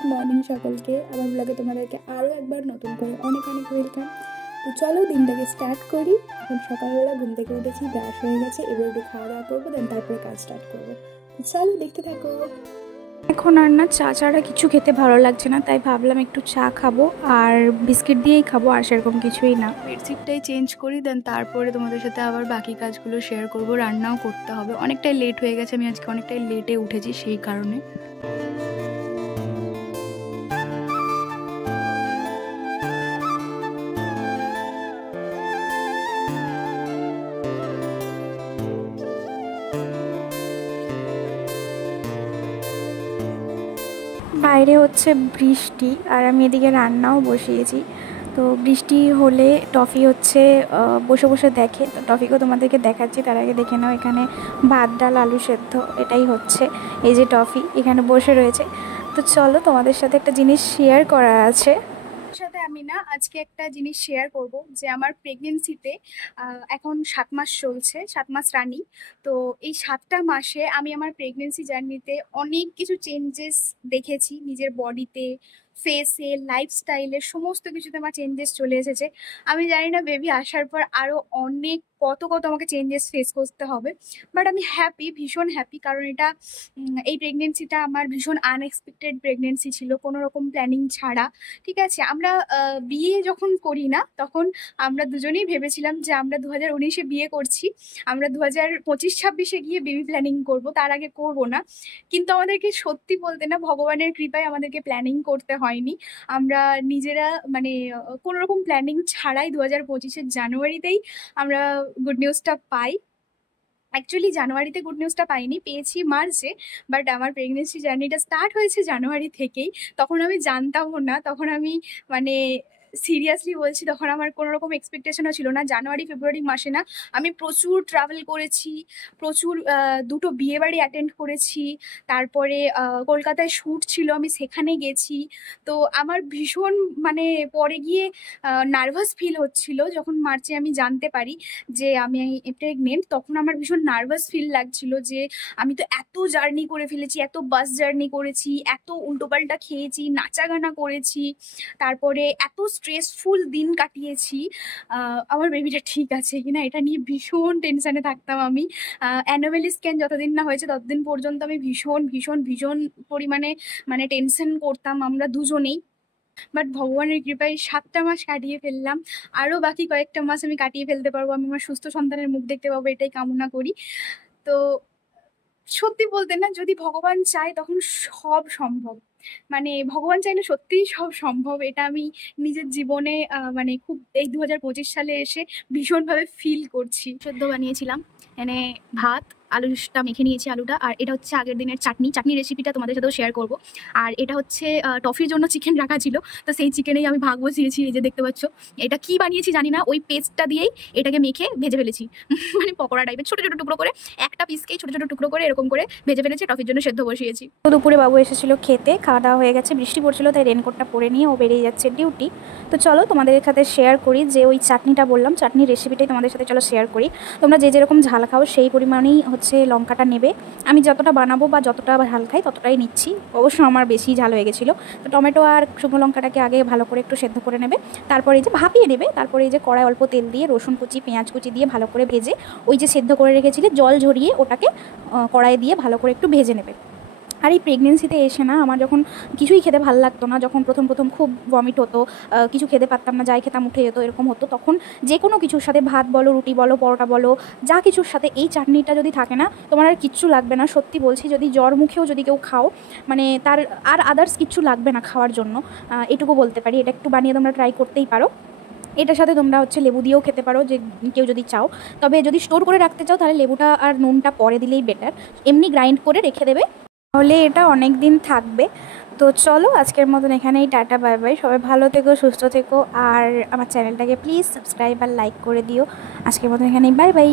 Good morning সকলকে। আমার ব্লগে তোমাদেরকে আরও একবার নতুন করে অনেক অনেক ওয়েলকাম। তো চলো দিনটাকে স্টার্ট করি। এখন সকালবেলা ঘুম থেকে উঠেছি, ব্রাশ হয়ে গেছে, এবার একটু খাওয়া দাওয়া করবো, দেন তারপরে কাজ স্টার্ট করবো। তো চলো দেখতে থাকো। এখন আর না চা ছাড়া কিছু খেতে ভালো লাগছে না, তাই ভাবলাম একটু চা খাবো আর বিস্কিট দিয়েই খাবো, আর সেরকম কিছুই না। বেডশিটটাই চেঞ্জ করি, দেন তারপরে তোমাদের সাথে আবার বাকি কাজগুলো শেয়ার করবো। রান্নাও করতে হবে, অনেকটাই লেট হয়ে গেছে, আমি আজকে অনেকটাই লেটে উঠেছি সেই কারণে। বাইরে হচ্ছে বৃষ্টি আর আমি এদিকে রান্নাও বসিয়েছি। তো বৃষ্টি হলে টফি হচ্ছে বসে বসে দেখে, তো টফিকেও তোমাদেরকে দেখাচ্ছি। তার আগে দেখে নাও, এখানে ভাত ডাল আলু সেদ্ধ এটাই হচ্ছে। এই যে টফি এখানে বসে রয়েছে। তো চলো তোমাদের সাথে একটা জিনিস শেয়ার করা আছে। সাথে আমি না আজকে একটা জিনিস শেয়ার করব যে আমার প্রেগনেন্সিতে এখন 7 মাস চলছে, 7 মাস রানিং। তো এই 7টা মাসে আমি আমার প্রেগনেন্সি জার্নিতে অনেক কিছু চেঞ্জেস দেখেছি নিজের বডিতে, ফেসে, লাইফস্টাইলে, সমস্ত কিছুতে আমার চেঞ্জেস চলে এসেছে। আমি জানি না বেবি আসার পর আরও অনেক কত কত আমাকে চেঞ্জেস ফেস করতে হবে, বাট আমি হ্যাপি, ভীষণ হ্যাপি। কারণ এটা এই প্রেগনেন্সিটা আমার ভীষণ আনএক্সপেক্টেড প্রেগনেন্সি ছিল, কোনো রকম প্ল্যানিং ছাড়া। ঠিক আছে, আমরা বিয়ে যখন করি না তখন আমরা দুজনেই ভেবেছিলাম যে আমরা 2019-এ বিয়ে করছি, আমরা 2025-26-এ গিয়ে বেবি প্ল্যানিং করব, তার আগে করব না। কিন্তু আমাদেরকে সত্যি বলতে না, ভগবানের কৃপায় আমাদেরকে প্ল্যানিং করতে হয়নি। আমরা নিজেরা মানে কোনো রকম প্ল্যানিং ছাড়াই 2025-এর জানুয়ারিতেই আমরা গুড নিউজটা পাই। অ্যাকচুয়ালি জানুয়ারিতে গুড নিউজটা পাইনি, পেয়েছি মার্চে, বাট আমার প্রেগনেন্সি জার্নিটা স্টার্ট হয়েছে জানুয়ারি থেকেই। তখন আমি জানতামও না, তখন আমি মানে সিরিয়াসলি বলছি, তখন আমার কোনো রকম এক্সপেকটেশনও ছিল না। জানুয়ারি ফেব্রুয়ারি মাসে না আমি প্রচুর ট্রাভেল করেছি, প্রচুর দুটো বিয়ে বাড়ি অ্যাটেন্ড করেছি, তারপরে কলকাতায় শ্যুট ছিল, আমি সেখানে গেছি। তো আমার ভীষণ মানে পরে গিয়ে নার্ভাস ফিল হচ্ছিল। যখন মার্চে আমি জানতে পারি যে আমি প্রেগনেন্ট, তখন আমার ভীষণ নার্ভাস ফিল লাগছিল যে আমি তো এত জার্নি করে ফেলেছি, এত বাস জার্নি করেছি, এত উল্টোপাল্টা খেয়েছি, নাচা গানা করেছি, তারপরে এত স্ট্রেসফুল দিন কাটিয়েছি, আমার বেবিটা ঠিক আছে কিনা এটা নিয়ে ভীষণ টেনশনে থাকতাম আমি। অ্যানুয়ালি স্ক্যান যতদিন না হয়েছে ততদিন পর্যন্ত আমি ভীষণ ভীষণ ভীষণ পরিমাণে মানে টেনশন করতাম আমরা দুজনেই। বাট ভগবানের কৃপায় 7টা মাস কাটিয়ে ফেললাম, আরও বাকি কয়েকটা মাস আমি কাটিয়ে ফেলতে পারবো, আমি আমার সুস্থ সন্তানের মুখ দেখতে পাবো, এটাই কামনা করি। তো সত্যি বলতে না, যদি ভগবান চায় তখন সব সম্ভব। মানে ভগবান চাইলে সত্যিই সব সম্ভব, এটা আমি নিজের জীবনে মানে খুব এই 2025 সালে এসে ভীষণভাবে ফিল করছি। সেদ্ধ বানিয়েছিলাম, এনে ভাত আলুটা মেখে নিয়েছি, আলুটা। আর এটা হচ্ছে আগের দিনের চাটনি রেসিপিটা তোমাদের সাথেও শেয়ার করব। আর এটা হচ্ছে টফির জন্য চিকেন রাখা ছিল, তো সেই চিকেনেই আমি ভাগ বসিয়েছি। এই যে দেখতে পাচ্ছ, এটা কি বানিয়েছি জানি না, ওই পেস্টটা দিয়েই এটাকে মেখে ভেজে ফেলেছি। মানে পকোড়া টাইপের ছোটো ছোটো টুকরো করে, একটা পিসকেই ছোটো ছোটো টুকরো করে এরকম করে ভেজে ফেলেছি, টফির জন্য সেদ্ধ বসিয়েছি। তো দুপুরে বাবু এসেছিল খেতে, খাওয়া দাওয়া হয়ে গেছে, বৃষ্টি পড়ছিল তাই রেনকোটটা পরে নিয়ে ও বেরিয়ে যাচ্ছে ডিউটি। তো চলো তোমাদের সাথে শেয়ার করি যে ওই চাটনিটা বললাম, চাটনির রেসিপিটাই তোমাদের সাথে চলো শেয়ার করি। তোমরা যে যেরকম ঝাল খাও সেই পরিমাণেই হচ্ছে লঙ্কাটা নেবে। আমি যতটা বানাবো বা যতটা ঝাল খাই ততটাই নিচ্ছি, অবশ্য আমার বেশি ঝাল হয়ে গেছিলো। তো টমেটো আর শুকনো লঙ্কাটাকে আগে ভালো করে একটু সেদ্ধ করে নেবে, তারপরে এই যে ভাপিয়ে নেবে, তারপরে এই যে কড়াই অল্প তেল দিয়ে রসুন কুচি পেঁয়াজ কুচি দিয়ে ভালো করে ভেজে ওই যে সেদ্ধ করে রেখেছিলে জল ঝরিয়ে ওটাকে কড়াই দিয়ে ভালো করে একটু ভেজে নেবে। আর এই প্রেগনেন্সিতে এসে না আমার যখন কিছুই খেতে ভালো লাগতো না, যখন প্রথম প্রথম খুব ভমিট হতো, কিছু খেতে পারতাম না, যাই খেতাম উঠে যেত, এরকম হতো, তখন যে কোনো কিছুর সাথে ভাত বলো, রুটি বলো, পরোটা বলো, যা কিছুর সাথে এই চাটনিটা যদি থাকে না, তোমার আর কিচ্ছু লাগবে না। সত্যি বলছি, যদি জ্বর মুখেও যদি কেউ খাও, মানে তার আর আদার্স কিচ্ছু লাগবে না খাওয়ার জন্য, এটুকু বলতে পারি। এটা একটু বানিয়ে তোমরা ট্রাই করতেই পারো। এটার সাথে তোমরা হচ্ছে লেবু দিয়েও খেতে পারো, যে কেউ যদি চাও। তবে যদি স্টোর করে রাখতে চাও তাহলে লেবুটা আর নুনটা পরে দিলেই বেটার, এমনি গ্রাইন্ড করে রেখে দেবে, তাহলে এটা অনেক দিন থাকবে। তো চলো আজকের মতন এখানেই টাটা, বাই বাই। সবাই ভালো থেকো, সুস্থ থেকো, আর আমার চ্যানেলটাকে প্লিজ সাবস্ক্রাইব আর লাইক করে দিও। আজকের মতন এখানেই বাই বাই।